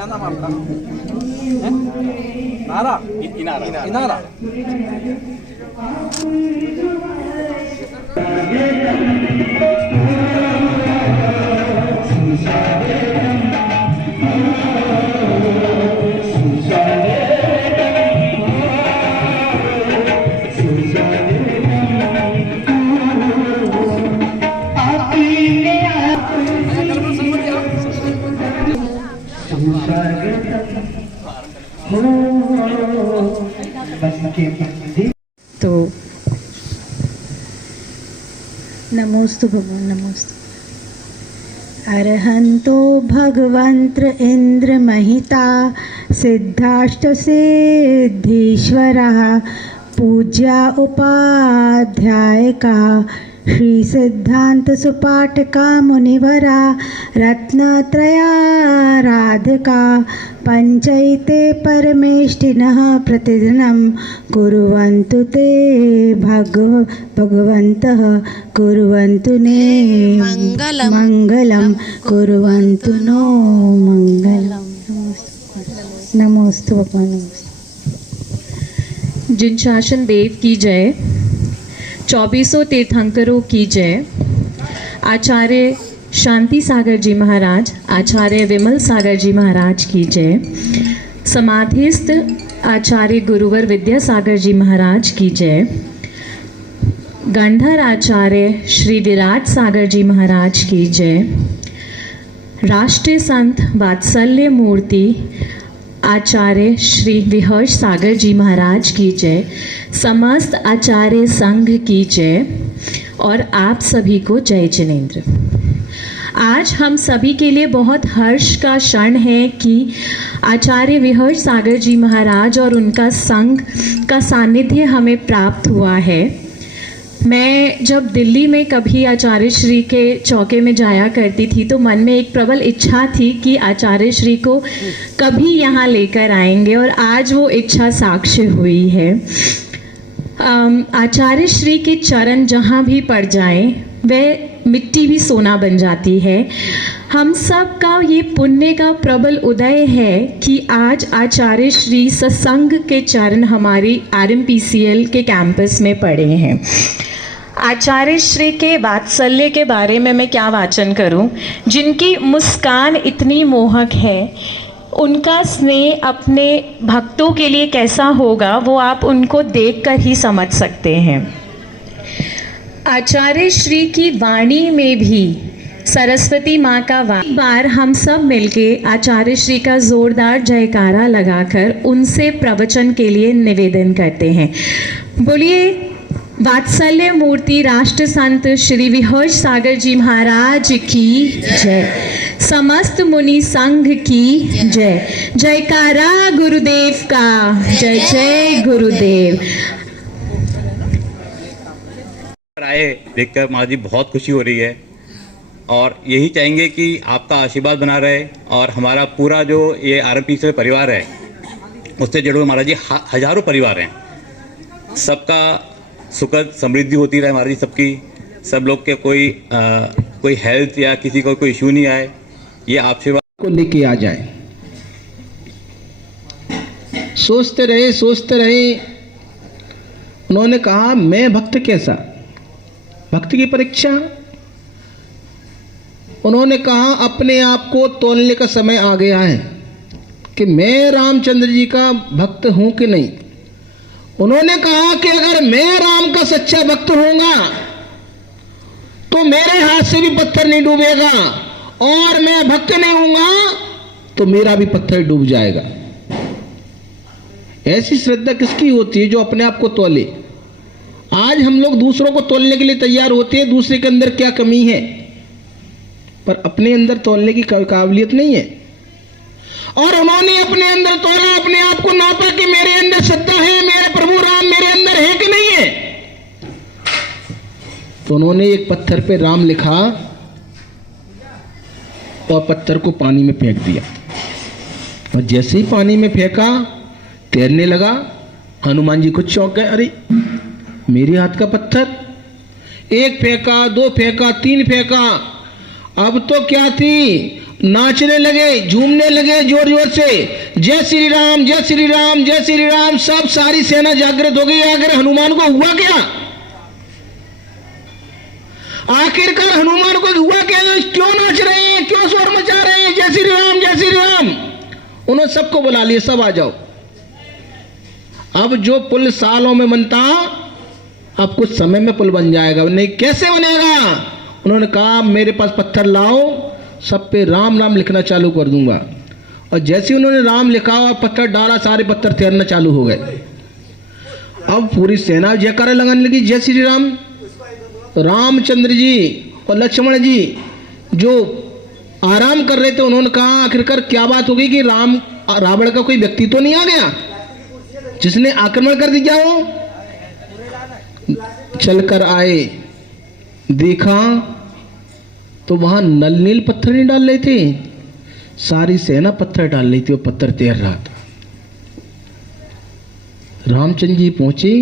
क्या नाम आपका? नारा इनारा इनारा। तो नमोस्तु भगवान नमोस्तु। अरहंतो भगवंत्र इंद्र महिता सिद्धाष्ट सिद्धीश्वरा पूज्या उपाध्यायका श्री सिद्धांत सुपाठका मुनिवरा रत्नत्रयाराधका पंचैते परमेष्टिनः प्रतिदिनं कुर्वन्तु ते भगवन्तः कुर्वन्तु ने मंगलम कुर्वन्तु नो मंगलम। नमोस्तु भगवान। जिन शासन देव की जय, 2400 तीर्थंकरों की जय। आचार्य शांति सागर जी महाराज, आचार्य विमल सागर जी महाराज की जय। समाधिस्थ आचार्य गुरुवर विद्यासागर जी महाराज की जय। गंधर आचार्य श्री विराट सागर जी महाराज की जय। राष्ट्रीय संत वात्सल्य मूर्ति आचार्य श्री विहर्ष सागर जी महाराज की जय। समस्त आचार्य संघ की जय और आप सभी को जय जिनेन्द्र। आज हम सभी के लिए बहुत हर्ष का क्षण है कि आचार्य विहर्ष सागर जी महाराज और उनका संघ का सानिध्य हमें प्राप्त हुआ है। मैं जब दिल्ली में कभी आचार्य श्री के चौके में जाया करती थी तो मन में एक प्रबल इच्छा थी कि आचार्य श्री को कभी यहाँ लेकर आएंगे और आज वो इच्छा साक्ष्य हुई है। आचार्य श्री के चरण जहाँ भी पड़ जाएं वह मिट्टी भी सोना बन जाती है। हम सब का ये पुण्य का प्रबल उदय है कि आज आचार्य श्री सत्संग के चरण हमारी RMPCL के कैंपस में पड़े हैं। आचार्य श्री के वात्सल्य के बारे में मैं क्या वाचन करूं, जिनकी मुस्कान इतनी मोहक है, उनका स्नेह अपने भक्तों के लिए कैसा होगा वो आप उनको देखकर ही समझ सकते हैं। आचार्य श्री की वाणी में भी सरस्वती माँ का एक बार हम सब मिलके आचार्य श्री का जोरदार जयकारा लगाकर उनसे प्रवचन के लिए निवेदन करते हैं। बोलिए वात्सल्य मूर्ति राष्ट्र संत श्री विहर्ष सागर जी महाराज की जय। समस्त मुनि संघ की जय। जयकारा गुरुदेव का। जय जय गुरुदेव। आए देखकर महाराज जी बहुत खुशी हो रही है और यही चाहेंगे कि आपका आशीर्वाद बना रहे और हमारा पूरा जो ये RMPCL परिवार है उससे जुड़े महाराज जी हजारों परिवार हैं, सबका सुखद समृद्धि होती रहे महाराज जी, सबकी सब लोग के कोई हेल्थ या किसी को कोई इशू नहीं आए, ये आपसे को लेके आ जाए। सोचते रहे उन्होंने कहा मैं भक्त कैसा, भक्त की परीक्षा। उन्होंने कहा अपने आप को तोलने का समय आ गया है कि मैं रामचंद्र जी का भक्त हूं कि नहीं। उन्होंने कहा कि अगर मैं राम का सच्चा भक्त होऊंगा तो मेरे हाथ से भी पत्थर नहीं डूबेगा और मैं भक्त नहीं होऊंगा तो मेरा भी पत्थर डूब जाएगा। ऐसी श्रद्धा किसकी होती है जो अपने आप को तोले। आज हम लोग दूसरों को तोलने के लिए तैयार होते हैं, दूसरे के अंदर क्या कमी है, पर अपने अंदर तोलने की काबिलियत नहीं है। और उन्होंने अपने अंदर तोला, अपने आप को नापा कि मेरे अंदर श्रद्धा है, मेरे प्रभु राम मेरे अंदर है कि नहीं है। तो उन्होंने एक पत्थर पे राम लिखा और पत्थर को पानी में फेंक दिया और जैसे ही पानी में फेंका तैरने लगा। हनुमान जी को चौंक गए, अरे मेरे हाथ का पत्थर। एक फेंका, दो फेंका, तीन फेंका, अब तो क्या थी, नाचने लगे, झूमने लगे जोर जोर से, जय श्री राम जय श्री राम जय श्री राम। सब सारी सेना जागृत हो गई। आखिर हनुमान को हुआ क्या? आखिरकार हनुमान को हुआ क्या? क्यों नाच रहे हैं, क्यों शोर मचा रहे हैं, जय श्री राम जय श्री राम। उन्होंने सबको बुला लिया, सब आ जाओ। अब जो पुल सालों में बनता, अब कुछ समय में पुल बन जाएगा। नहीं, कैसे बनेगा? उन्होंने कहा मेरे पास पत्थर लाओ, सब पे राम नाम लिखना चालू कर दूंगा। और जैसे उन्होंने राम लिखा और पत्थर डाला, सारे पत्थर तैरना चालू हो गए। अब पूरी सेना जयकारा लगाने लगी, जय श्री राम। रामचंद्र जी और लक्ष्मण जी जो आराम कर रहे थे, उन्होंने कहा आखिरकार क्या बात हो गई कि रावण का कोई व्यक्ति तो नहीं आ गया जिसने आक्रमण कर दिया हो? चलकर आए, देखा तो वहां नल नील पत्थर नहीं डाल रहे थे, सारी सेना पत्थर डाल रही थी, वो पत्थर तैर रहा था। रामचंद्र जी पहुंचे,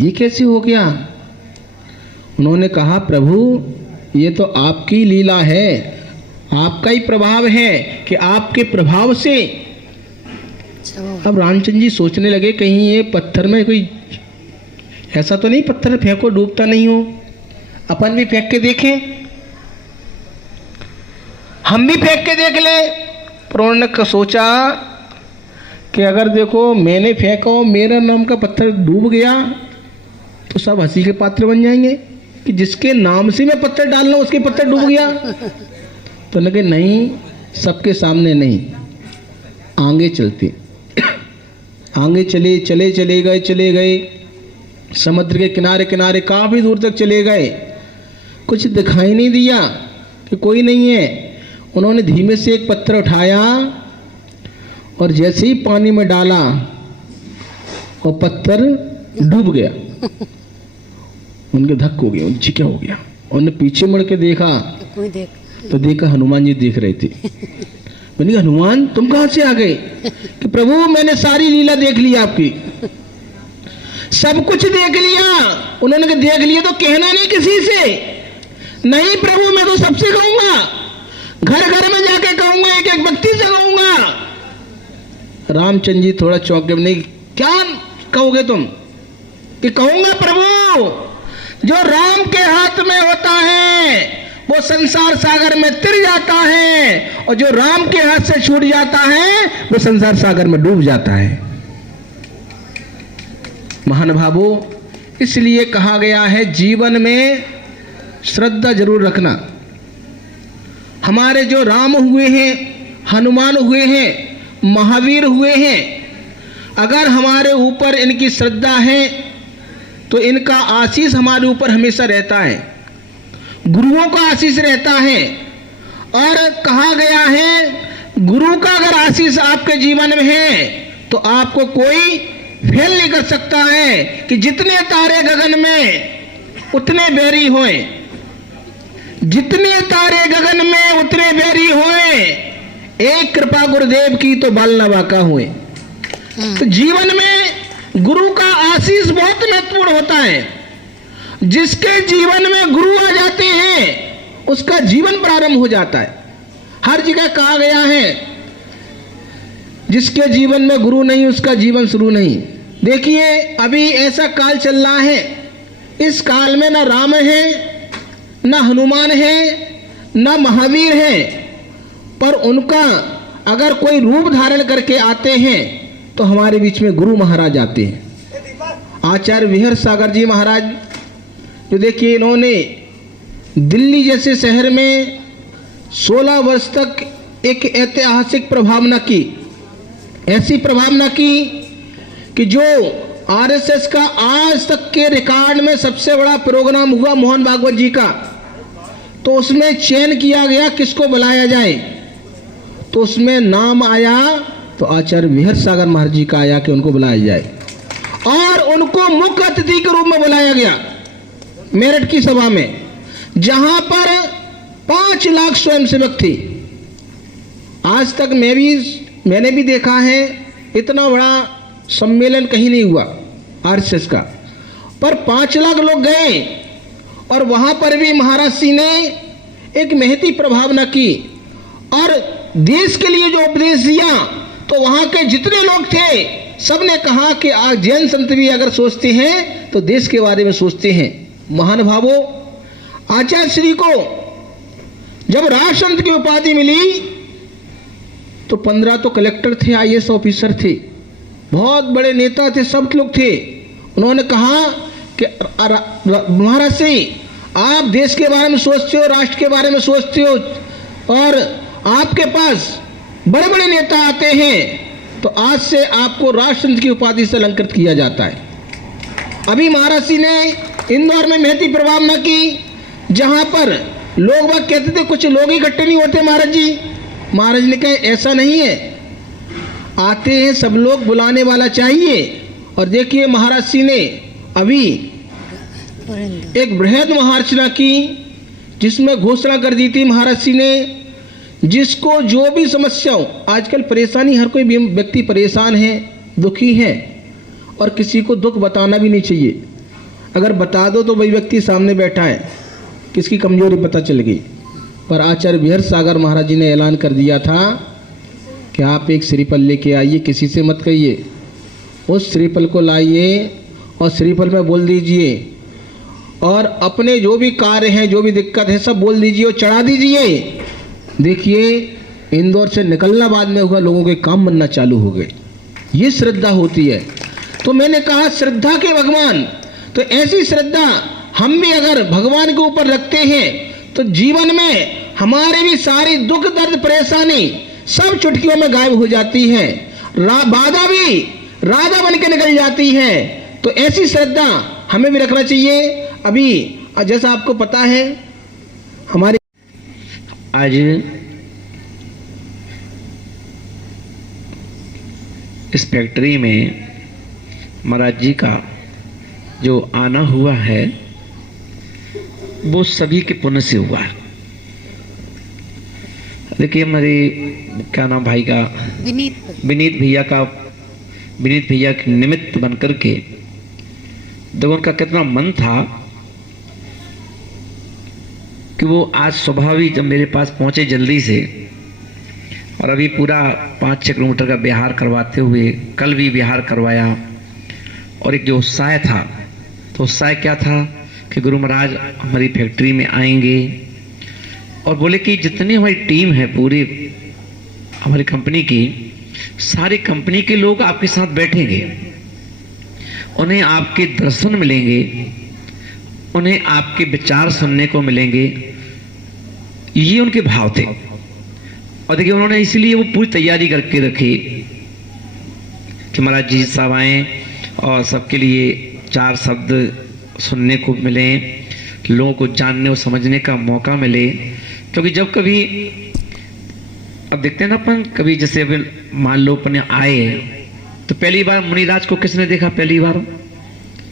ये कैसे हो गया? उन्होंने कहा प्रभु ये तो आपकी लीला है, आपका ही प्रभाव है कि आपके प्रभाव से। अब रामचंद्र जी सोचने लगे कहीं ये पत्थर में कोई ऐसा तो नहीं पत्थर फेंको डूबता नहीं हो, अपन भी फेंक के देखें, हम भी फेंक के देख ले। पर उन्होंने सोचा कि अगर देखो मैंने फेंका हो, मेरा नाम का पत्थर डूब गया तो सब हंसी के पात्र बन जाएंगे कि जिसके नाम से मैं पत्थर डाल रहा हूं उसके पत्थर डूब गया। तो लगे नहीं, सबके सामने नहीं, आगे चलते। आगे चले गए समुद्र के किनारे किनारे काफी दूर तक चले गए। कुछ दिखाई नहीं दिया कि कोई नहीं है। उन्होंने धीमे से एक पत्थर उठाया और जैसे ही पानी में डाला और पत्थर डूब गया। उनके धक्क हो गया, उनकी क्या हो गया। उन्होंने पीछे मुड़ के देखा तो देखा हनुमान जी देख रहे थे। मैंने कहा हनुमान तुम कहां से आ गए? कि प्रभु मैंने सारी लीला देख ली, आपकी सब कुछ देख लिया। उन्होंने कहा देख लिया तो कहना नहीं किसी से? नहीं प्रभु मैं तो सबसे कहूंगा, घर घर में जाके कहूंगा, एक एक व्यक्ति से कहूंगा। रामचंद्र जी थोड़ा चौंक गए। नहीं क्या कहोगे तुम? कि कहूंगा प्रभु जो राम के हाथ में होता है वो संसार सागर में तिर जाता है, और जो राम के हाथ से छूट जाता है वो संसार सागर में डूब जाता है। महानुभावों, इसलिए कहा गया है जीवन में श्रद्धा जरूर रखना। हमारे जो राम हुए हैं, हनुमान हुए हैं, महावीर हुए हैं, अगर हमारे ऊपर इनकी श्रद्धा है तो इनका आशीष हमारे ऊपर हमेशा रहता है, गुरुओं का आशीष रहता है। और कहा गया है गुरु का अगर आशीष आपके जीवन में है तो आपको कोई फेल नहीं कर सकता है कि जितने तारे गगन में उतने बैरी होए, जितने तारे गगन में उतने बैरी होए, एक कृपा गुरुदेव की तो बाल न बाका हुए। तो जीवन में गुरु का आशीष बहुत महत्वपूर्ण होता है। जिसके जीवन में गुरु आ जाते हैं उसका जीवन प्रारंभ हो जाता है। हर जगह कहा गया है जिसके जीवन में गुरु नहीं उसका जीवन शुरू नहीं। देखिए अभी ऐसा काल चल रहा है, इस काल में ना राम है, ना हनुमान है, ना महावीर है, पर उनका अगर कोई रूप धारण करके आते हैं तो हमारे बीच में गुरु महाराज आते हैं। आचार्य विहर सागर जी महाराज जो देखिए इन्होंने दिल्ली जैसे शहर में 16 वर्ष तक एक ऐतिहासिक प्रभावना की, ऐसी प्रभावना की कि जो आरएसएस का आज तक के रिकॉर्ड में सबसे बड़ा प्रोग्राम हुआ मोहन भागवत जी का, तो उसमें चयन किया गया किसको बुलाया जाए, तो उसमें नाम आया तो आचार्य विहर सागर महाराज जी का आया कि उनको बुलाया जाए, और उनको मुख्य अतिथि के रूप में बुलाया गया मेरठ की सभा में, जहां पर 5 लाख स्वयंसेवक थे। आज तक मैंने भी देखा है इतना बड़ा सम्मेलन कहीं नहीं हुआ आरएसएस का, पर 5 लाख लोग गए और वहां पर भी महाराज सिंह ने एक महती प्रभावना की और देश के लिए जो उपदेश दिया, तो वहां के जितने लोग थे सबने कहा कि आज जैन संत भी अगर सोचते हैं तो देश के बारे में सोचते हैं। महानुभावों, आचार्य श्री को जब राष्ट्रसंत की उपाधि मिली तो 15 तो कलेक्टर थे, IAS ऑफिसर थे, बहुत बड़े नेता थे, सब लोग थे। उन्होंने कहा कि महाराज श्री, आप देश के बारे में सोचते हो, राष्ट्र के बारे में सोचते हो, और आपके पास बड़े बड़े नेता आते हैं, तो आज से आपको राष्ट्रसंत की उपाधि से अलंकृत किया जाता है। अभी महाराज जी ने इंदौर में महती प्रभावना की, जहां पर लोग बाग कहते थे कुछ लोग इकट्ठे नहीं होते महाराज जी। महाराज ने कहा ऐसा नहीं है, आते हैं सब लोग, बुलाने वाला चाहिए। और देखिए महाराज जी ने अभी एक बृहद महार्चना की, जिसमें घोषणा कर दी थी महाराज जी ने, जिसको जो भी समस्या हो, आजकल परेशानी, हर कोई व्यक्ति परेशान है, दुखी है, और किसी को दुख बताना भी नहीं चाहिए। अगर बता दो तो वही व्यक्ति सामने बैठा है, किसकी कमजोरी पता चल गई। पर आचार्य विहर्ष सागर महाराज जी ने ऐलान कर दिया था कि आप एक श्रीफल लेके आइए, किसी से मत कहिए, उस श्रीफल को लाइए और श्रीफल में बोल दीजिए, और अपने जो भी कार्य हैं, जो भी दिक्कत है, सब बोल दीजिए और चढ़ा दीजिए। देखिए इंदौर से निकलना बाद में हुआ, लोगों के काम बनना चालू हो गए। ये श्रद्धा होती है। तो मैंने कहा श्रद्धा के भगवान, तो ऐसी श्रद्धा हम भी अगर भगवान के ऊपर रखते हैं तो जीवन में हमारे भी सारी दुख दर्द परेशानी सब चुटकियों में गायब हो जाती है, बाधा भी राधा बन के निकल जाती है। तो ऐसी श्रद्धा हमें भी रखना चाहिए। अभी जैसा आपको पता है, हमारे आज इस फैक्ट्री में महाराज जी का जो आना हुआ है वो सभी के पुण्य से हुआ है। देखिए हमारे क्या नाम भाई का, विनीत भैया के निमित्त बनकर के जब उनका कितना मन था कि वो आज सुबह भी जब मेरे पास पहुंचे जल्दी से, और अभी पूरा 5-6 किलोमीटर का बिहार करवाते हुए कल भी बिहार करवाया, और एक जो उत्साह था, तो उत्साह क्या था कि गुरु महाराज हमारी फैक्ट्री में आएंगे, और बोले कि जितनी हमारी टीम है पूरी हमारी कंपनी की, सारी कंपनी के लोग आपके साथ बैठेंगे, उन्हें आपके दर्शन मिलेंगे, उन्हें आपके विचार सुनने को मिलेंगे। ये उनके भाव थे। और देखिए उन्होंने इसलिए वो पूरी तैयारी करके रखी कि महाराज जी साहब आए और सबके लिए 4 शब्द सुनने को मिले, लोगों को जानने और समझने का मौका मिले। क्योंकि जब कभी अब देखते हैं ना अपन, कभी जैसे अभी मान लो अपन आए तो पहली बार मुनिराज को किसने देखा? पहली बार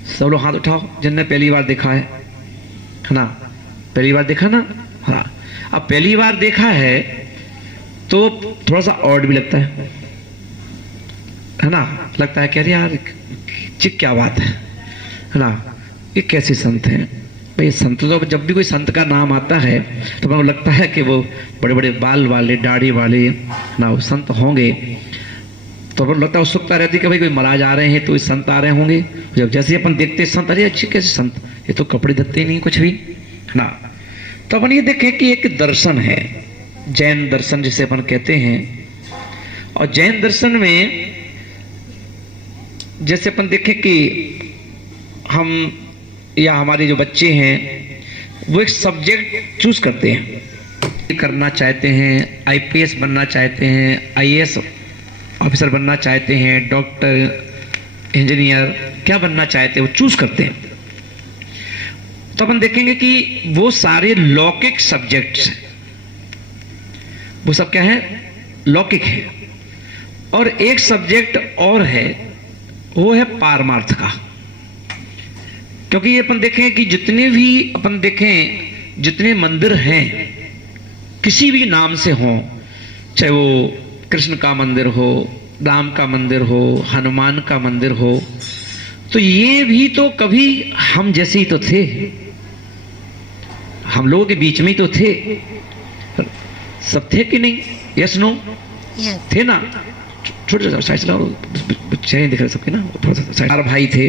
सब लोग हाथ उठाओ जिनने पहली बार देखा है ना? पहली बार देखा ना? हाँ। अब पहली बार देखा है तो थोड़ा सा ऑड भी लगता है ना? लगता है कि अरे यार चिक क्या बात है ना? ये कैसे संत हैं भाई? संत तो जब भी कोई संत का नाम आता है तो मुझे लगता है कि वो बड़े बड़े बाल वाले, दाढ़ी वाले ना वो संत होंगे। तो अपन लगता है उत्सुकता रहती कि भाई कोई महाराज आ रहे हैं तो संत आ रहे होंगे। जब जैसे अपन देखते संत, अरे अच्छे कैसे संत, ये तो कपड़े धत्ते नहीं कुछ भी ना। तो अपन ये देखें कि एक दर्शन है, जैन दर्शन जिसे अपन कहते हैं। और जैन दर्शन में जैसे अपन देखें कि हम या हमारे जो बच्चे हैं वो एक सब्जेक्ट चूज करते हैं, करना चाहते हैं, IPS बनना चाहते हैं, IAS ऑफिसर बनना चाहते हैं, डॉक्टर, इंजीनियर, क्या बनना चाहते हैं वो चूज करते हैं। तो अपन देखेंगे कि वो सारे लौकिक सब्जेक्ट्स हैं, वो सब क्या है? लौकिक है। और एक सब्जेक्ट और है, वो है पारमार्थ का। क्योंकि ये अपन देखें कि जितने भी अपन देखें जितने मंदिर हैं किसी भी नाम से हों, चाहे वो कृष्ण का मंदिर हो, राम का मंदिर हो, हनुमान का मंदिर हो, तो ये भी तो कभी हम जैसे ही तो थे, हम लोगों के बीच में ही तो थे, सब थे कि नहीं? यस नो थे ना, छोटे साइड चलाओ, चेहरे दिख रहे सबके ना, थोड़ा सा 4 भाई थे,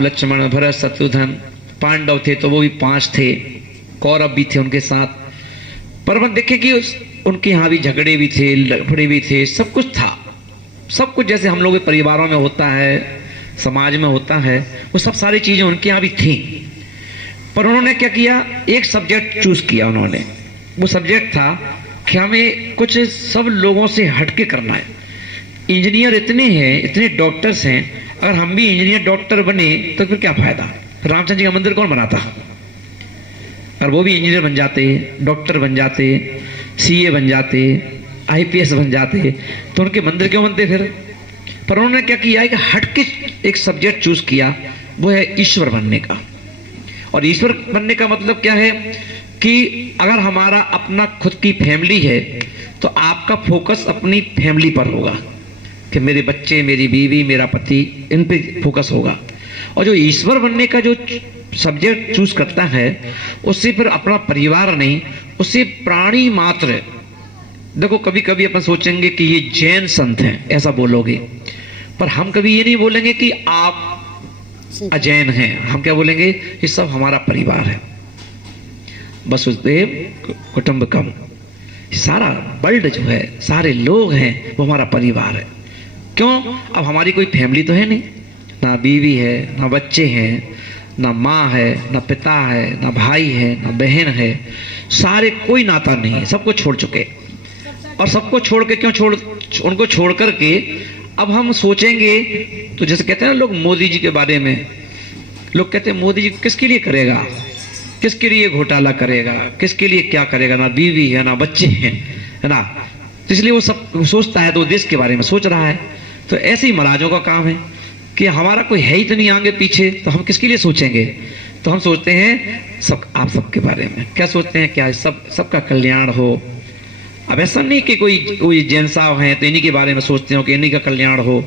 लक्ष्मण भरत शत्रुघ्न, पांडव थे तो वो भी 5 थे, कौरव भी थे उनके साथ। पर हम देखें कि उनके यहाँ भी झगड़े भी थे, लड़फड़े भी थे, सब कुछ था, सब कुछ जैसे हम लोग के परिवारों में होता है, समाज में होता है, वो सब सारी चीजें उनके यहाँ भी थी। पर उन्होंने क्या किया, एक सब्जेक्ट चूज किया उन्होंने। वो सब्जेक्ट था कि हमें कुछ सब लोगों से हटके करना है। इंजीनियर इतने हैं, इतने डॉक्टर्स हैं, अगर हम भी इंजीनियर डॉक्टर बने तो फिर क्या फायदा। रामचंद्र जी का मंदिर कौन बनाता, और वो भी इंजीनियर बन जाते, डॉक्टर बन जाते, सीए बन जाते, आईपीएस बन जाते, तो उनके मंदिर क्यों बनते फिर। पर उन्होंने क्या किया है कि हटके एक सब्जेक्ट चूज किया, वो है ईश्वर बनने का। और ईश्वर बनने का मतलब क्या है कि अगर हमारा अपना खुद की फैमिली है तो आपका फोकस अपनी फैमिली पर होगा, कि मेरे बच्चे, मेरी बीवी, मेरा पति, इन पे फोकस होगा। और जो ईश्वर बनने का जो सब्जेक्ट चूज करता है, उससे फिर अपना परिवार नहीं, उससे प्राणी मात्र। देखो कभी कभी अपन सोचेंगे कि ये जैन संत हैं, ऐसा बोलोगे, पर हम कभी ये नहीं बोलेंगे कि आप अजैन हैं, हम क्या बोलेंगे, ये सब हमारा परिवार है। वसुदेव कुटुंबकम, सारा वर्ल्ड जो है, सारे लोग हैं, वो हमारा परिवार है। क्यों, अब हमारी कोई फैमिली तो है नहीं, ना बीवी है, ना बच्चे हैं, ना माँ है, ना पिता है, ना भाई है, ना बहन है, सारे कोई नाता नहीं है, सबको छोड़ चुके। और सबको छोड़ के क्यों उनको छोड़ करके अब हम सोचेंगे, तो जैसे कहते हैं ना लोग मोदी जी के बारे में, लोग कहते हैं मोदी जी किसके लिए करेगा, किसके लिए घोटाला करेगा, किसके लिए क्या करेगा, ना बीवी है, ना बच्चे हैं, है ना। तो इसलिए वो सब सोचता है, तो देश के बारे में सोच रहा है। तो ऐसे ही महाराजों का काम है कि हमारा कोई है ही तो नहीं आगे पीछे, तो हम किसके लिए सोचेंगे। तो हम सोचते हैं सब, आप सबके बारे में क्या सोचते हैं, क्या सबका कल्याण हो। अब ऐसा नहीं कि कोई जैन साहब हैं तो इन्हीं के बारे में सोचते हो कि इन्हीं का कल्याण हो,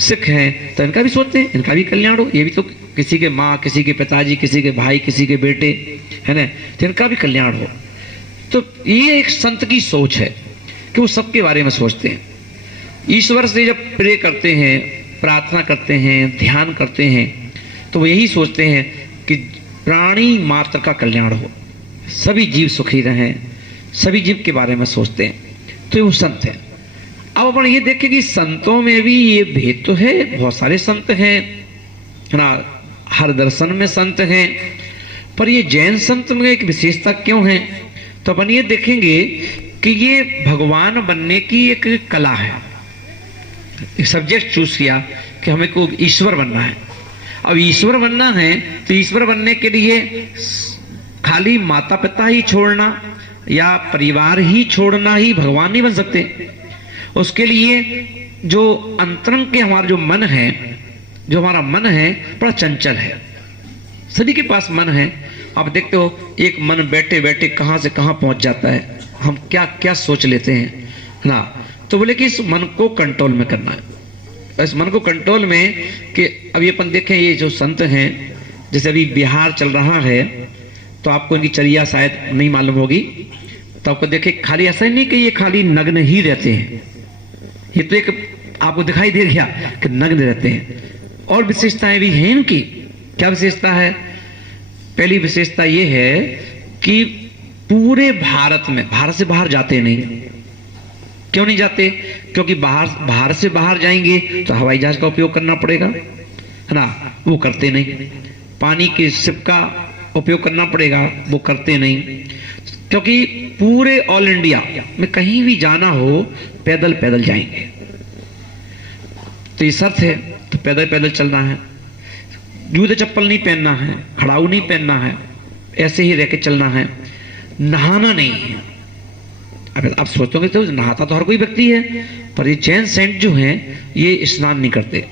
सिख हैं तो इनका भी सोचते हैं इनका भी कल्याण हो, ये भी तो किसी के माँ, किसी के पिताजी, किसी के भाई, किसी के बेटे, है ना, तो इनका भी कल्याण हो। तो ये एक संत की सोच है कि वो सबके बारे में सोचते हैं। ईश्वर से जब प्रे करते हैं, प्रार्थना करते हैं, ध्यान करते हैं, तो वो यही सोचते हैं कि प्राणी मात्र का कल्याण हो, सभी जीव सुखी रहें, सभी जीव के बारे में सोचते हैं, तो वो संत है। अब अपन ये देखें कि संतों में भी ये भेद तो है, बहुत सारे संत हैं ना, हर दर्शन में संत हैं, पर ये जैन संत में एक विशेषता क्यों है, तो अपन ये देखेंगे कि ये भगवान बनने की एक कला है। एक सब्जेक्ट चूज किया कि हमें को ईश्वर बनना है। अब ईश्वर बनना है तो ईश्वर बनने के लिए खाली माता पिता ही छोड़ना या परिवार ही छोड़ना ही भगवान नहीं बन सकते। उसके लिए जो अंतरंग के हमारा जो मन है, जो हमारा मन है बड़ा चंचल है, सभी के पास मन है। आप देखते हो एक मन बैठे बैठे कहां से कहां पहुंच जाता है, हम क्या क्या सोच लेते हैं ना। तो बोले कि इस मन को कंट्रोल में करना है। इस मन को कंट्रोल में कि अभी अपन देखें ये जो संत हैं, जैसे अभी बिहार चल रहा है, तो आपको इनकी चर्या शायद नहीं मालूम होगी, तो आपको देखे खाली ऐसा ही नहीं कि ये खाली नग्न ही रहते हैं, ये तो एक आपको दिखाई दे गया कि नग्न रहते हैं। और विशेषताएं भी हैं इनकी। क्या विशेषता है? पहली विशेषता ये है कि पूरे भारत में, भारत से बाहर जाते नहीं। क्यों नहीं जाते? क्योंकि भारत से बाहर जाएंगे तो हवाई जहाज का उपयोग करना पड़ेगा, है ना, वो करते नहीं। पानी के शिप का उपयोग करना पड़ेगा, वो करते नहीं। क्योंकि पूरे ऑल इंडिया में कहीं भी जाना हो पैदल पैदल जाएंगे, तो ये शर्त है, तो पैदल पैदल चलना है, जूते चप्पल नहीं पहनना है, खड़ाऊ नहीं पहनना है, ऐसे ही रह के चलना है, नहाना नहीं है। अब आप सोचोगे तो नहाता तो हर कोई व्यक्ति है, पर ये जैन सेंट जो हैं ये स्नान नहीं करते।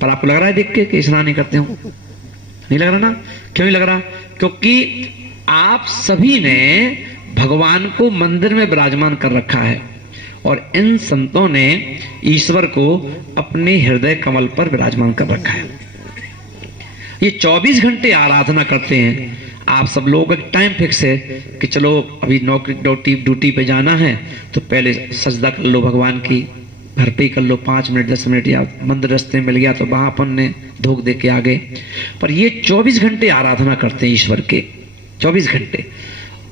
पर आपको लग रहा है देख के कि स्नान नहीं करते हो? नहीं लग रहा ना? क्यों नहीं लग रहा? क्योंकि आप सभी ने भगवान को मंदिर में विराजमान कर रखा है, और इन संतों ने ईश्वर को अपने हृदय कमल पर विराजमान कर रखा है। ये 24 घंटे आराधना करते हैं। आप सब लोगों का एक टाइम फिक्स है कि चलो अभी नौकरी ड्यूटी पे जाना है तो पहले सजदा कर लो भगवान की, घर पे ही कर लो 5 मिनट 10 मिनट, या मंदिर रास्ते मिल गया तो वहां अपन ने धोख दे के आ गए। पर ये 24 घंटे आराधना करते हैं ईश्वर के, 24 घंटे।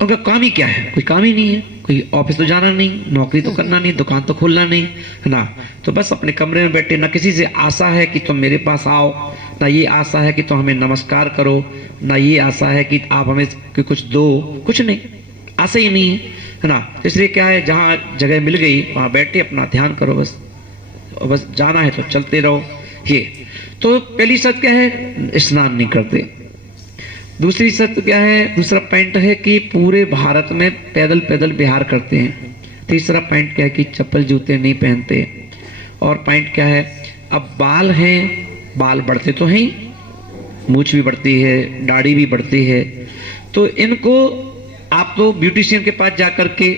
उनका काम ही क्या है? कोई काम ही नहीं है, कोई ऑफिस तो जाना नहीं, नौकरी तो करना नहीं, दुकान तो खोलना नहीं, है ना। तो बस अपने कमरे में बैठे, ना किसी से आशा है कि तुम मेरे पास आओ, ना ये आशा है कि तुम हमें नमस्कार करो, ना ये आशा है कि आप हमें कुछ दो, कुछ नहीं, आशा ही नहीं है ना। तो इसलिए क्या है, जहाँ जगह मिल गई वहाँ बैठे अपना ध्यान करो बस, और बस जाना है तो चलते रहो। ये तो पहली शर्त क्या है, स्नान नहीं करते। दूसरी शर्त क्या है, दूसरा पॉइंट है कि पूरे भारत में पैदल पैदल विहार करते हैं। तीसरा पॉइंट क्या है कि चप्पल जूते नहीं पहनते। और पॉइंट क्या है, अब बाल हैं, बाल बढ़ते तो हैं, मूंछ भी बढ़ती है, दाढ़ी भी बढ़ती है, तो इनको आप तो ब्यूटिशियन के पास जाकर के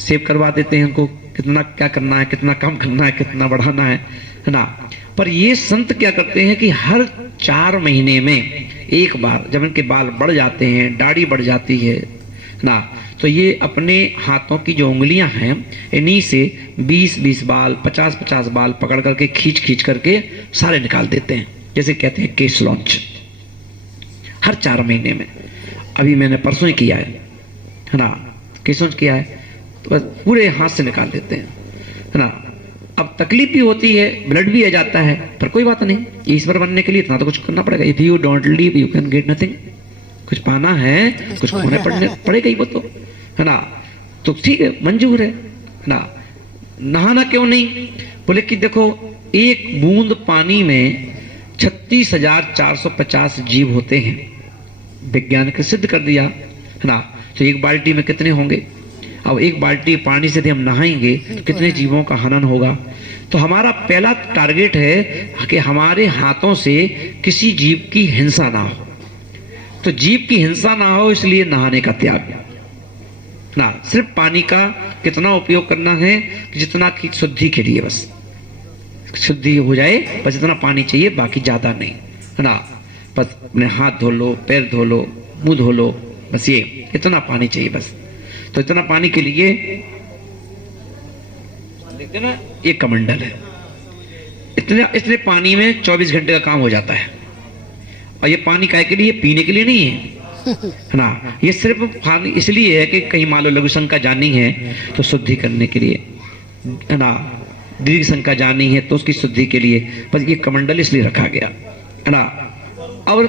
सेव करवा देते हैं, इनको कितना क्या करना है, कितना कम करना है, कितना बढ़ाना है ना। पर ये संत क्या करते हैं कि हर 4 महीने में एक बार जब इनके बाल बढ़ जाते हैं, दाढ़ी बढ़ जाती है ना, तो ये अपने हाथों की जो उंगलियां हैं इन्हीं से 20-20 बाल, 50-50 बाल पकड़ करके खींच करके सारे निकाल देते हैं, जैसे कहते हैं केस लॉन्च, हर 4 महीने में। अभी मैंने परसों ही किया है ना, केस लॉन्च किया है, तो बस पूरे हाथ से निकाल देते हैं, है ना। अब तकलीफ भी होती है, ब्लड भी आ जाता है, पर कोई बात नहीं, ईश्वर बनने के लिए इतना तो कुछ करना पड़ेगा। If you don't leave you can get nothing. कुछ पाना है, कुछ खोने पड़ेगा ही वो तो, है ना। तो ठीक है, मंजूर है ना। नहाना क्यों नहीं? बोले कि देखो, एक बूंद पानी में 36,450 जीव होते हैं, वैज्ञानिक ने सिद्ध कर दिया, है ना। तो एक बाल्टी में कितने होंगे? अब एक बाल्टी पानी से यदि हम नहाएंगे तो कितने जीवों का हनन होगा। तो हमारा पहला टारगेट है कि हमारे हाथों से किसी जीव की हिंसा ना हो। तो जीव की हिंसा ना हो, इसलिए नहाने का त्याग ना, सिर्फ पानी का कितना उपयोग करना है, जितना की शुद्धि के लिए, बस शुद्धि हो जाए, बस इतना पानी चाहिए, बाकी ज्यादा नहीं, है ना। बस अपने हाथ धो लो, पैर धो लो, मुंह धो लो, बस ये इतना पानी चाहिए बस। तो इतना पानी के लिए देखते ना, एक कमंडल है, इतने पानी में 24 घंटे का काम हो जाता है। और ये पानी काहे के लिए? पीने के लिए नहीं है ना। ये सिर्फ पानी इसलिए है कि कहीं मान लो लघु शंका जानी है तो शुद्धि करने के लिए, है ना। दीर्घ शंका जानी है तो उसकी शुद्धि के लिए, बस ये कमंडल इसलिए रखा गया, है ना। और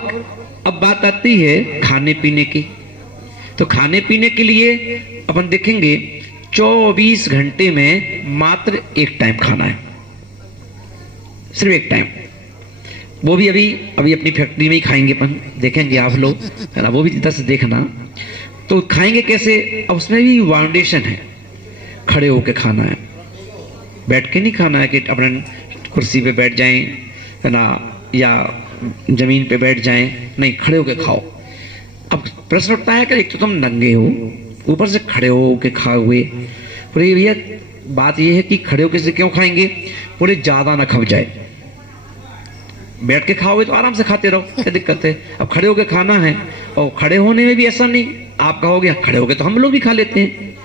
अब बात आती है खाने पीने की। तो खाने पीने के लिए अपन देखेंगे 24 घंटे में मात्र एक टाइम खाना है, सिर्फ एक टाइम। वो भी अभी अपनी फैक्ट्री में ही खाएंगे अपन, देखेंगे आप लोग, है ना। वो भी इधर से देखना। तो खाएंगे कैसे? अब उसमें भी फाउंडेशन है, खड़े होके खाना है, बैठ के नहीं खाना है कि अपने कुर्सी पे बैठ जाएं, है ना, या जमीन पे बैठ जाएं, नहीं, खड़े होके खाओ। अब प्रश्न उठता है कि एक तो तुम नंगे हो, ऊपर से खड़े हो के खा हुए। बोले भैया बात यह है कि खड़े होके से क्यों खाएंगे? बोले ज्यादा ना खप जाए, बैठ के खाओगे तो आराम से खाते रहो, क्या दिक्कत है। अब खड़े होके खाना है, और खड़े होने में भी ऐसा नहीं, आप कहोगे खड़े होके तो हम लोग भी खा लेते हैं,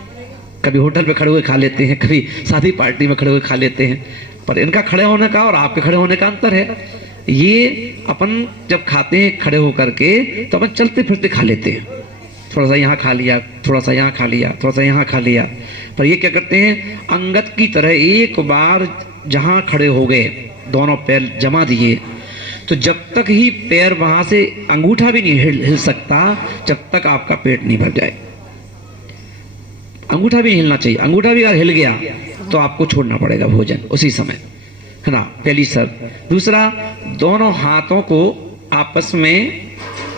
कभी होटल पे खड़े हुए खा लेते हैं, कभी शादी पार्टी में खड़े हुए खा लेते हैं, पर इनका खड़े होने का और आपके खड़े होने का अंतर है। ये अपन जब खाते हैं खड़े होकर के तो अपन चलते फिरते खा लेते हैं, थोड़ा सा यहाँ खा लिया, थोड़ा सा यहाँ खा लिया, थोड़ा सा यहाँ खा लिया। पर ये क्या करते हैं, अंगत की तरह एक बार जहाँ खड़े हो गए, दोनों पैर जमा दिए, तो जब तक ही पैर वहां से अंगूठा भी नहीं हिल सकता जब तक आपका पेट नहीं भर जाए। अंगूठा भी नहीं हिलना चाहिए, अंगूठा भी अगर हिल गया तो आपको छोड़ना पड़ेगा भोजन उसी समय, है ना। पहली शर्त। दूसरा, दोनों हाथों को आपस में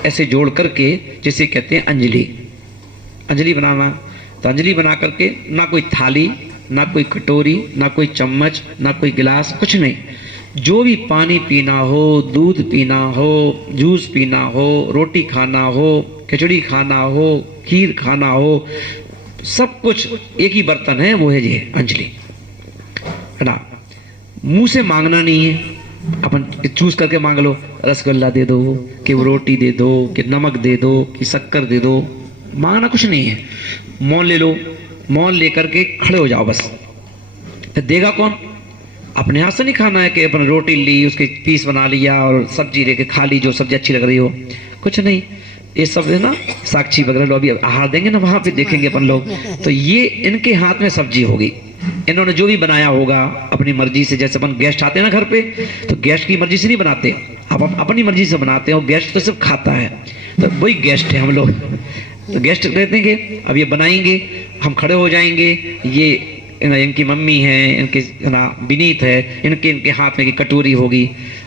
ऐसे जोड़ करके, जैसे कहते हैं अंजलि बनाना। तो अंजलि बना करके, ना कोई थाली, ना कोई कटोरी, ना कोई चम्मच, ना कोई गिलास, कुछ नहीं, जो भी पानी पीना हो, दूध पीना हो, जूस पीना हो, रोटी खाना हो, खिचड़ी खाना हो, खीर खाना हो, सब कुछ एक ही बर्तन है, वो है ये अंजलि, है ना। मुंह से मांगना नहीं है, अपन चूज करके मांग लो, रसगुल्ला दे दो कि वो रोटी दे दो कि नमक दे दो कि शक्कर दे दो, मांगना कुछ नहीं है। मौन ले लो, मौन लेकर के खड़े हो जाओ बस। फिर देगा कौन? अपने हाथ से नहीं खाना है कि अपन रोटी ली, उसके पीस बना लिया और सब्जी लेके खा ली जो सब्जी अच्छी लग रही हो, कुछ नहीं। ये सब है ना साक्षी वगैरह लोग अभी आहार देंगे ना, वहां पे देखेंगे अपन लोग, तो ये इनके हाथ में सब्जी होगी। इन्होंने जो भी बनाया होगा अपनी मर्जी से, जैसे अपन गेस्ट आते हैं ना घर पे, तो गेस्ट की मर्जी से नहीं बनाते, आप अपनी मर्जी से बनाते हैं, और गेस्ट तो सिर्फ खाता है, तो वही गेस्ट है हम लोग। तो गेस्ट कहते हैं कि अब ये बनाएंगे, हम खड़े हो जाएंगे, ये इनकी मम्मी है, इनके ना विनीत है, इनके हाथ में की कटोरी होगी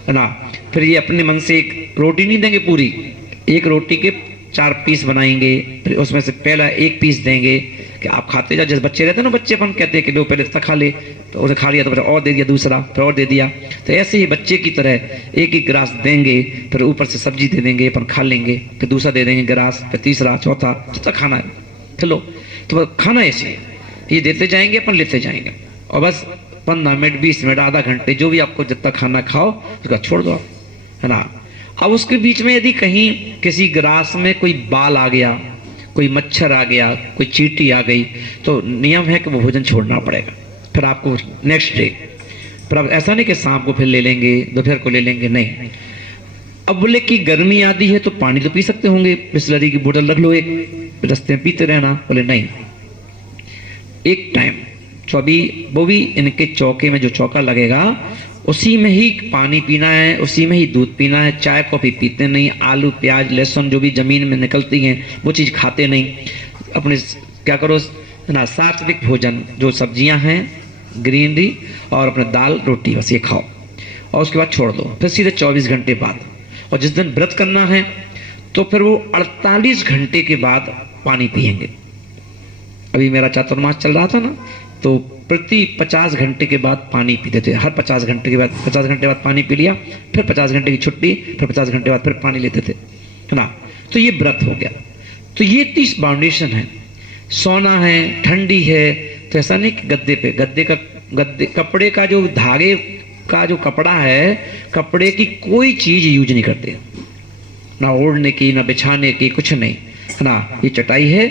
है ना। फिर ये अपने मन से एक रोटी नहीं देंगे पूरी, एक रोटी के 4 पीस बनाएंगे, फिर उसमें से पहला 1 पीस देंगे कि आप खाते जाओ। जैसे बच्चे रहते हैं ना, बच्चे अपन कहते हैं कि लो पहले इतना खा ले, तो उसे खा लिया तो फिर और दे दिया, दूसरा फिर और दे दिया। तो ऐसे ही बच्चे की तरह एक एक गिलास देंगे, फिर ऊपर से सब्जी दे देंगे, अपन खा लेंगे, फिर दूसरा दे देंगे गिलास, फिर तीसरा, चौथा, जितना खाना है चलो। तो खाना ऐसे है, ये देते जाएंगे, अपन लेते जाएंगे, और बस 15 मिनट 20 मिनट आधा घंटे जो भी आपको जितना खाना खाओ उसका छोड़ दो, है ना। अब उसके बीच में यदि कहीं किसी गिलास में कोई बाल आ गया, कोई मच्छर आ गया, कोई चींटी आ गई, तो नियम है कि वो भोजन छोड़ना पड़ेगा फिर आपको नेक्स्ट डे। पर अब ऐसा नहीं कि शाम को फिर ले लेंगे, दोपहर को ले लेंगे, नहीं। अब बोले कि गर्मी आती है तो पानी तो पी सकते होंगे, बिस्लरी की बोतल रख लो एक, रास्ते में पीते रहना। बोले नहीं, एक टाइम तो अभी वो भी इनके चौके में जो चौका लगेगा उसी में ही पानी पीना है, उसी में ही दूध पीना है, चाय कॉफी पीते नहीं, आलू प्याज लहसुन जो भी जमीन में निकलती हैं वो चीज़ खाते नहीं। अपने क्या करो ना, सात्विक भोजन, जो सब्जियां हैं, ग्रीनरी और अपने दाल रोटी, बस ये खाओ, और उसके बाद छोड़ दो। फिर सीधे 24 घंटे बाद, और जिस दिन व्रत करना है तो फिर वो 48 घंटे के बाद पानी पिएंगे। अभी मेरा चातुर्मास चल रहा था ना, तो प्रति 50 घंटे के बाद पानी पीते थे, हर 50 घंटे के बाद, 50 घंटे बाद पानी पी लिया, फिर 50 घंटे की छुट्टी, फिर 50 घंटे बाद फिर पानी लेते थे, है ना। तो ये व्रत हो गया। तो ये 30 फाउंडेशन है। सोना है, ठंडी है, तो ऐसा नहीं कि गद्दे कपड़े का जो धागे का जो कपड़ा है, कपड़े की कोई चीज यूज नहीं करते, ना ओढ़ने की, ना बिछाने की, कुछ नहीं, है ना। ये चटाई है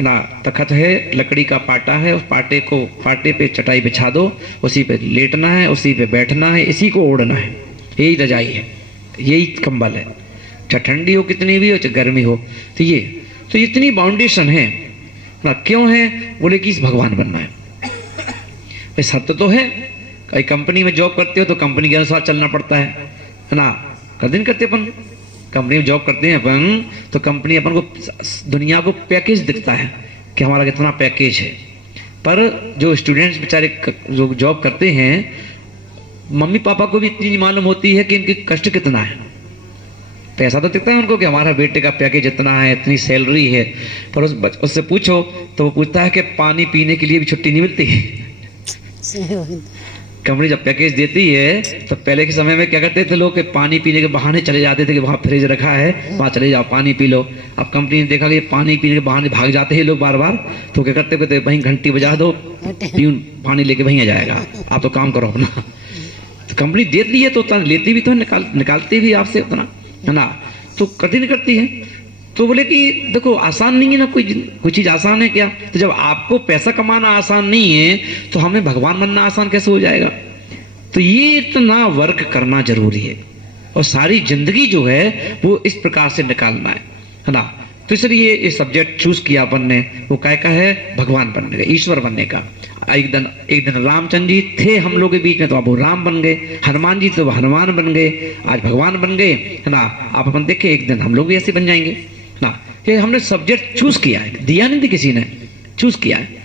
ना, तखत है, लकड़ी का पाटा है, उस पाटे पे चटाई बिछा दो, उसी पे लेटना है, उसी पे बैठना है, इसी को ओढ़ना है, यही रजाई है, यही कंबल है, चाहे ठंडी हो कितनी भी हो, चाहे गर्मी हो। तो इतनी बाउंडेशन है ना। क्यों है? बोले कि इस भगवान बनना है। भाई सत्य तो है, कई कंपनी में जॉब करते हो तो कंपनी के अनुसार चलना पड़ता है ना। कर दिन करते अपन कंपनी में जॉब करते हैं अपन, तो कंपनी अपन को दुनिया को पैकेज दिखता है कि हमारा कितना पैकेज है, पर जो स्टूडेंट्स बेचारे जो जॉब करते हैं, मम्मी पापा को भी इतनी मालूम होती है कि इनकी कष्ट कितना है। पैसा तो दिखता है उनको कि हमारा बेटे का पैकेज इतना है, इतनी सैलरी है, पर उससे पूछो तो वो पूछता है कि पानी पीने के लिए भी छुट्टी नहीं मिलती है। कंपनी जब पैकेज देती है तो पहले के समय में क्या करते थे लोग कि पानी पीने के बहाने चले जाते थे कि वहाँ फ्रिज रखा है, वहाँ चले जाओ पानी पी लो। अब कंपनी ने देखा कि पानी पीने के बहाने भाग जाते हैं लोग बार बार, तो क्या करते थे, वहीं घंटी बजा दो, प्यून पानी लेके वहीं आ जाएगा, आप तो काम करो अपना। तो कंपनी देती है तो उतना लेती भी तो निकालती भी आपसे उतना, है ना। तो कठिन करती है। तो बोले कि देखो आसान नहीं है ना, कोई चीज आसान है क्या? तो जब आपको पैसा कमाना आसान नहीं है तो हमें भगवान बनना आसान कैसे हो जाएगा? तो ये इतना वर्क करना जरूरी है, और सारी जिंदगी जो है वो इस प्रकार से निकालना है ना। तो इसलिए ये सब्जेक्ट चूज किया अपन ने, वो क्या का है, भगवान बनने का, ईश्वर बनने का। एक दिन रामचंद्र जी थे हम लोग के बीच में, तो अब वो राम बन गए, हनुमान जी तो हनुमान बन गए, आज भगवान बन गए, है ना। आप अपन देखे एक दिन हम लोग भी ऐसे बन जाएंगे ना। ये हमने सब्जेक्ट चूज किया है, दिया नहीं थी किसी ने, चूज किया है।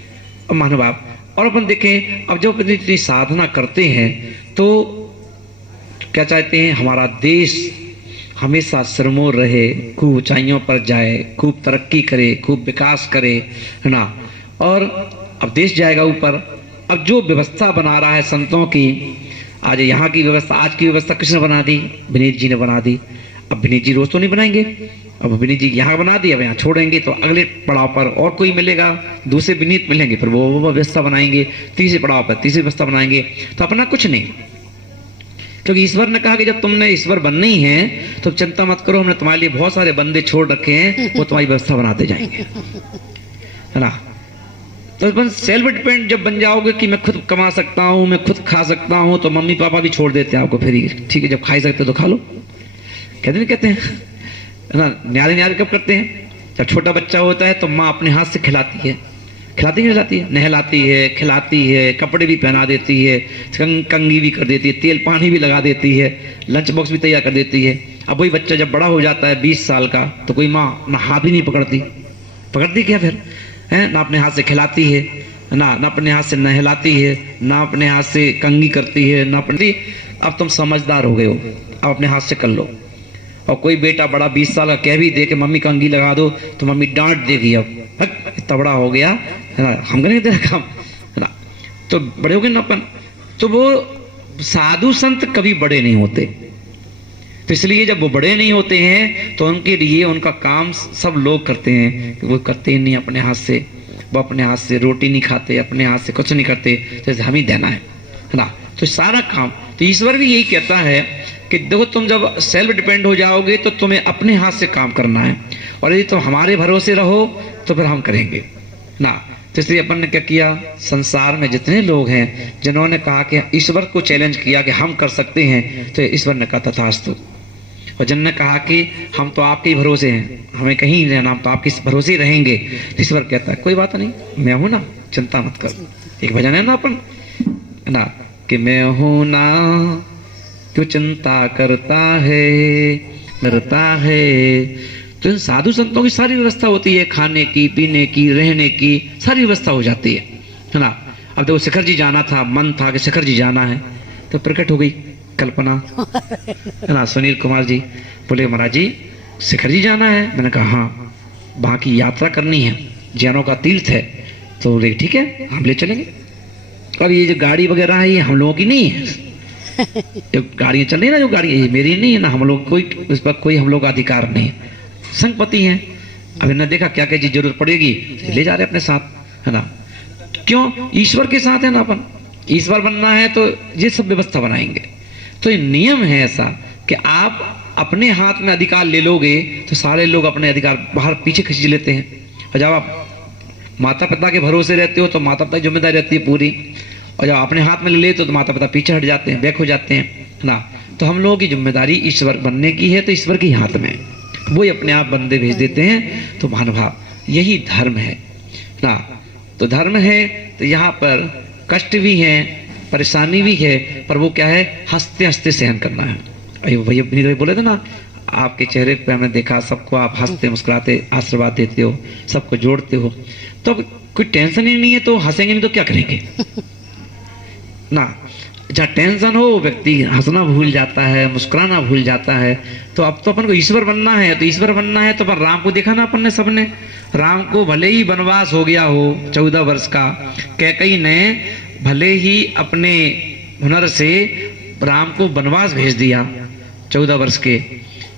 अब मानो बाप, और अपन देखें अब जब इतनी साधना करते हैं तो क्या चाहते हैं, हमारा देश हमेशा सिरमौर रहे, खूब ऊंचाइयों पर जाए, खूब तरक्की करे, खूब विकास करे, है ना। और अब देश जाएगा ऊपर। अब जो व्यवस्था बना रहा है संतों की, आज यहाँ की व्यवस्था, आज की व्यवस्था किसने बना दी? विनीत जी ने बना दी। अब विनीत जी रोज तो नहीं बनाएंगे, अब विनीत जी यहाँ बना दी, अब यहाँ छोड़ेंगे तो अगले पड़ाव पर और कोई मिलेगा, दूसरे विनीत मिलेंगे, फिर वो व्यवस्था बनाएंगे, तीसरे पड़ाव पर तीसरी व्यवस्था बनाएंगे। तो अपना कुछ नहीं, क्योंकि ईश्वर ने कहा कि जब तुमने ईश्वर बननी है तो चिंता मत करो, हमने तुम्हारे लिए बहुत सारे बंदे छोड़ रखे हैं, वो तुम्हारी व्यवस्था बनाते जाएंगे, है ना। तो अपन सेल्फ डिपेंड जब बन जाओगे कि मैं खुद कमा सकता हूँ, मैं खुद खा सकता हूँ, तो मम्मी पापा भी छोड़ देते हैं आपको फिर ही, ठीक है जब खा ही सकते हो तो खा लो, कहते हैं ना। न्यारे न्यारे कब करते हैं? जब छोटा बच्चा होता है तो माँ अपने हाथ से खिलाती है, नहलाती है, खिलाती है, कपड़े भी पहना देती है, कंघी भी कर देती है, तेल पानी भी लगा देती है, लंच बॉक्स भी तैयार कर देती है। अब वही बच्चा जब बड़ा हो जाता है 20 साल का, तो कोई माँ ना हाथ ही नहीं पकड़ती क्या फिर है ना, अपने हाथ से खिलाती है ना अपने हाथ से नहलाती है, ना अपने हाथ से कंघी करती है, ना अपनी। अब तुम समझदार हो गए हो, अब अपने हाथ से कर लो। और कोई बेटा बड़ा 20 साल का कह भी दे कि मम्मी कंघी लगा दो, तो मम्मी डांट देगी, अब इतना बड़ा हो गया है ना, हम करेंगे तेरा काम, है ना। तो बड़े हो गए ना अपन। तो वो साधु संत कभी बड़े नहीं होते, तो इसलिए जब वो बड़े नहीं होते हैं तो उनके लिए उनका काम सब लोग करते हैं, वो करते ही नहीं अपने हाथ से, वो अपने हाथ से रोटी नहीं खाते, अपने हाथ से कुछ नहीं करते, जैसे हम ही देना है ना। तो सारा काम तो ईश्वर भी यही कहता है कि देखो तुम जब सेल्फ डिपेंड हो जाओगे तो तुम्हें अपने हाथ से काम करना है, और यदि तुम हमारे भरोसे रहो तो फिर हम करेंगे ना। तो इसलिए अपन ने क्या किया, संसार में जितने लोग हैं जिन्होंने कहा कि ईश्वर को चैलेंज किया कि हम कर सकते हैं, तो ईश्वर ने कहा तथास्तु। और जिनने कहा कि हम तो आपके ही भरोसे हैं, हमें कहीं नहीं रहना, हम तो आपके भरोसे ही रहेंगे, तो ईश्वर कहता है कोई बात नहीं, मैं हूं ना, चिंता मत करो। एक भजन है ना अपन ना कि मैं हूं ना, क्यों चिंता करता है। तो इन साधु संतों की सारी व्यवस्था होती है, खाने की, पीने की, रहने की सारी व्यवस्था हो जाती है ना। अब देखो शिखर जी जाना था, मन था कि शिखर जी जाना है, तो प्रकट हो गई कल्पना, है ना। सुनील कुमार जी बोले महाराज जी शिखर जी जाना है, मैंने कहा हाँ, वहाँ की यात्रा करनी है, जैनों का तीर्थ है, तो बोले ठीक है हम ले चलेंगे। और ये जो गाड़ी वगैरह है ये हम लोगों की नहीं है, जो गाड़ियाँ चल रही है ना, जो गाड़ी ये मेरी नहीं है ना, हम लोग कोई उस पर कोई हम लोग का अधिकार नहीं है, संगपति हैं। अब इन्होंने देखा क्या क्या चीज जरूरत पड़ेगी, ले जा रहे अपने साथ, है ना। क्यों? ईश्वर के साथ है ना, अपन ईश्वर बनना है तो ये सब व्यवस्था बनाएंगे। तो ये नियम है ऐसा कि आप अपने हाथ में अधिकार ले लोगे तो सारे लोग अपने अधिकार बाहर पीछे खींच लेते हैं, और जब आप माता पिता के भरोसे रहते हो तो माता पिता की जिम्मेदारी रहती है पूरी, और जब अपने हाथ में ले लेते हो तो माता पिता पीछे हट जाते हैं, बैक हो जाते हैं ना। तो हम लोगों की जिम्मेदारी ईश्वर बनने की है, तो ईश्वर के हाथ में वो ही अपने आप बंदे भेज देते हैं। तो महानुभाव यही धर्म है ना। तो धर्म है तो यहाँ पर कष्ट भी है, परेशानी भी है, पर वो क्या है, हंसते हंसते सहन करना है। भैया भाई बोले थे ना, आपके चेहरे पे हमने देखा, सबको आप हंसते मुस्कुराते आशीर्वाद देते हो, सबको जोड़ते हो, तो अब कोई टेंशन ही नहीं है, तो हंसेंगे नहीं तो क्या करेंगे ना। जहाँ टेंशन हो व्यक्ति हंसना भूल जाता है, मुस्कुराना भूल जाता है। तो अब तो अपन को ईश्वर बनना है, तो ईश्वर बनना है तो अपन राम को देखा ना अपन ने, सबने राम को भले ही वनवास हो गया हो 14 वर्ष का, कैकई ने भले ही अपने हुनर से राम को वनवास भेज दिया, 14 वर्ष के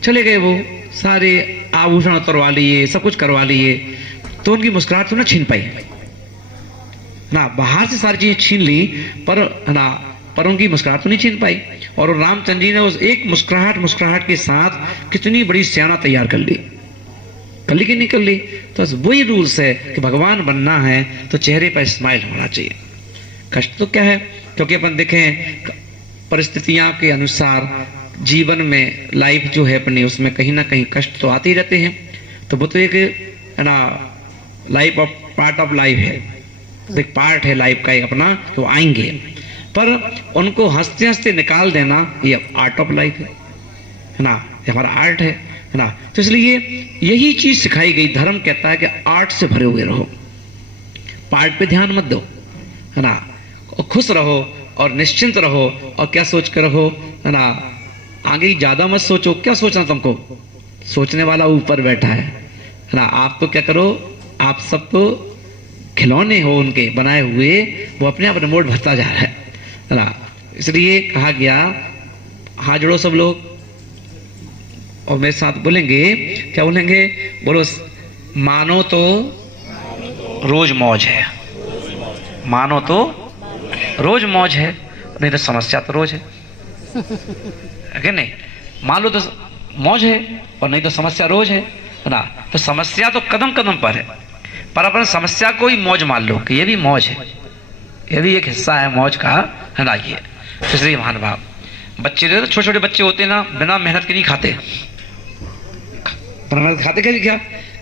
चले गए, वो सारे आभूषण उतरवा लिए, सब कुछ करवा लिए, तो उनकी मुस्कुराहट तो ना छीन पाई ना, बाहर से सारी चीजें छीन ली पर उनकी मुस्कुराहट तो नहीं छीन पाई। और रामचंद्र जी ने उस एक मुस्कुराहट के साथ कितनी बड़ी सेना तैयार कर ली कि नहीं कर ली। तो वही रूल्स है कि भगवान बनना है तो चेहरे पर स्माइल होना चाहिए। कष्ट तो क्या है, क्योंकि अपन देखें परिस्थितियां के अनुसार जीवन में लाइफ जो है अपनी, उसमें कहीं ना कहीं कष्ट तो आते ही रहते हैं। तो वो तो एक है ना life of part of life है, एक पार्ट है लाइफ का एक अपना, तो आएंगे, पर उनको हंसते हंसते निकाल देना ये आर्ट ऑफ लाइफ है ना, ये हमारा आर्ट है ना। तो इसलिए यही चीज सिखाई गई। धर्म कहता है कि आर्ट से भरे हुए रहो, पार्ट पे ध्यान मत दो, है ना, और खुश रहो और निश्चिंत रहो, और क्या सोच कर रहो, है ना, आगे ज्यादा मत सोचो। क्या सोचना तुमको, सोचने वाला ऊपर बैठा है ना। आप तो क्या करो, आप सब तो खिलौने हो उनके बनाए हुए, वो अपने आप रिमोट भरता जा रहा है ना। इसलिए कहा गया, हाथ जोड़ो सब लोग और मेरे साथ बोलेंगे, क्या बोलेंगे, बोलो, मानो तो रोज मौज है, मानो तो रोज मौज है, नहीं तो समस्या तो रोज है है कि नहीं? मान लो तो मौज है और नहीं तो समस्या रोज है ना। तो समस्या तो कदम कदम पर है, पर अपन समस्या को ही मौज मान लो कि ये भी मौज है, ये भी एक हिस्सा है मौज का, है ना। ये इसलिए महानुभाव बच्चे तो छोटे छोटे बच्चे होते हैं ना, बिना मेहनत के नहीं खाते। पर मेहनत खाते क्या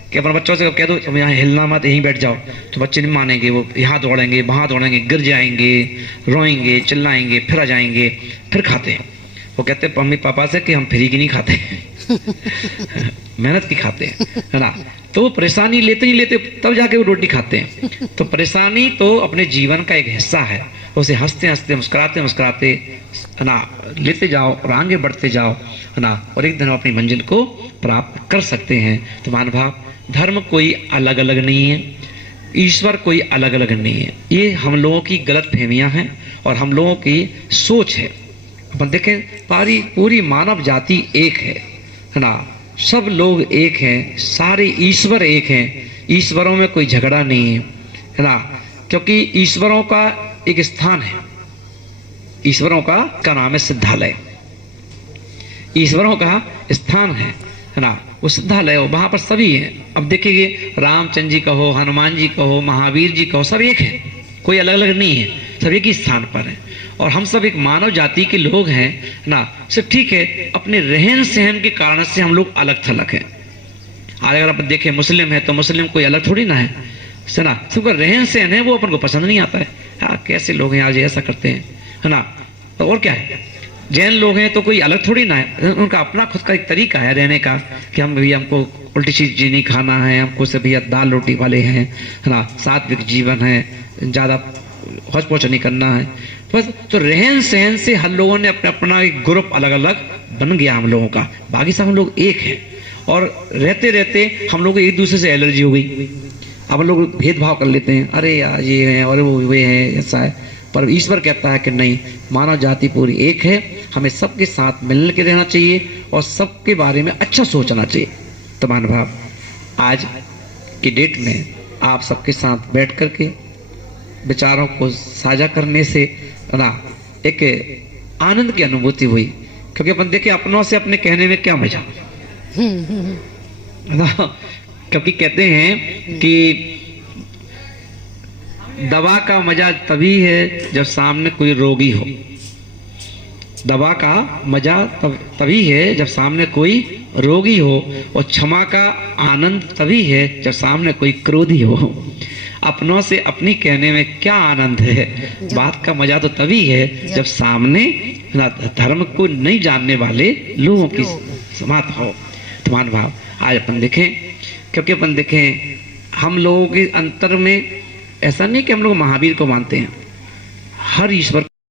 कि अपने बच्चों से कह दो तुम यहाँ हिलना मत, यहीं बैठ जाओ, तो बच्चे नहीं मानेंगे, वो यहाँ दौड़ेंगे वहाँ दौड़ेंगे, गिर जाएंगे, रोएंगे, चिल्लाएंगे, फिर आ जाएंगे, फिर खाते हैं। वो कहते हैं मम्मी पापा से कि हम फ्री की नहीं खाते मेहनत की खाते हैं, है ना। तो वो परेशानी लेते ही लेते तब जाके वो रोटी खाते हैं। तो परेशानी तो अपने जीवन का एक हिस्सा है, उसे हंसते हंसते मुस्कुराते मुस्कुराते, है ना, लेते जाओ और आगे बढ़ते जाओ, है ना, और एक दिन अपनी मंजिल को प्राप्त कर सकते हैं। तो महानुभाव धर्म कोई अलग अलग नहीं है, ईश्वर कोई अलग अलग नहीं है, ये हम लोगों की गलत फहमियाँ हैं और हम लोगों की सोच है। अपन देखें पूरी मानव जाति एक है ना, सब लोग एक हैं, सारे ईश्वर एक हैं, ईश्वरों में कोई झगड़ा नहीं है ना, क्योंकि ईश्वरों का एक स्थान है, ईश्वरों का नाम है सिद्धालय, ईश्वरों का स्थान है ना, वो सिद्धालय हो, वहां पर सभी हैं। अब देखिए रामचंद्र जी कहो, हनुमान जी कहो, महावीर जी कहो, सब एक है, कोई अलग अलग नहीं है, सब एक ही स्थान पर है। और हम सब एक मानव जाति के लोग हैं ना, सिर्फ ठीक है अपने रहन सहन के कारण से हम लोग अलग थलग हैं। आज अगर आप देखें मुस्लिम है तो मुस्लिम कोई अलग थोड़ी ना है ना, सबका रहन सहन है वो अपन को पसंद नहीं आता है। हाँ कैसे लोग हैं आज ऐसा करते हैं, है ना। तो और क्या है, जैन लोग हैं तो कोई अलग थोड़ी ना है, उनका अपना खुद का एक तरीका है रहने का कि हम भैया हमको उल्टी चीज नहीं खाना है, हमको से भैया दाल रोटी वाले हैं, है ना, सात्विक जीवन है, ज़्यादा हौच पौच नहीं करना है बस। तो रहन सहन से हर लोगों ने अपना अपना एक ग्रुप अलग अलग बन गया हम लोगों का, बाकी सब हम लोग एक हैं। और रहते रहते हम लोग को एक दूसरे से एलर्जी हो गई, अब लोग भेदभाव कर लेते हैं, अरे यार ये हैं और वो वे हैं, ऐसा है। पर ईश्वर कहता है कि नहीं, मानव जाति पूरी एक है, हमें सबके साथ मिलने के रहना चाहिए और सबके बारे में अच्छा सोचना चाहिए। तो महानुभाव आज की डेट में आप सबके साथ बैठ करके विचारों को साझा करने से ना एक आनंद की अनुभूति हुई, क्योंकि अपन देखिए अपनों से अपने कहने में क्या मजा ना, क्योंकि कहते हैं कि दवा का मजा तभी है जब सामने कोई रोगी हो, दवा का मजा तभी है जब सामने कोई रोगी हो, और क्षमा का आनंद तभी है जब सामने कोई क्रोधी हो। अपनों से अपनी कहने में क्या आनंद है, बात का मजा तो तभी है जब सामने धर्म को नहीं जानने वाले लोगों की समात हो। तो महानुभाव आज अपन देखें, क्योंकि अपन देखें हम लोगों के अंतर में ऐसा नहीं कि हम लोग महावीर को मानते हैं, हर ईश्वर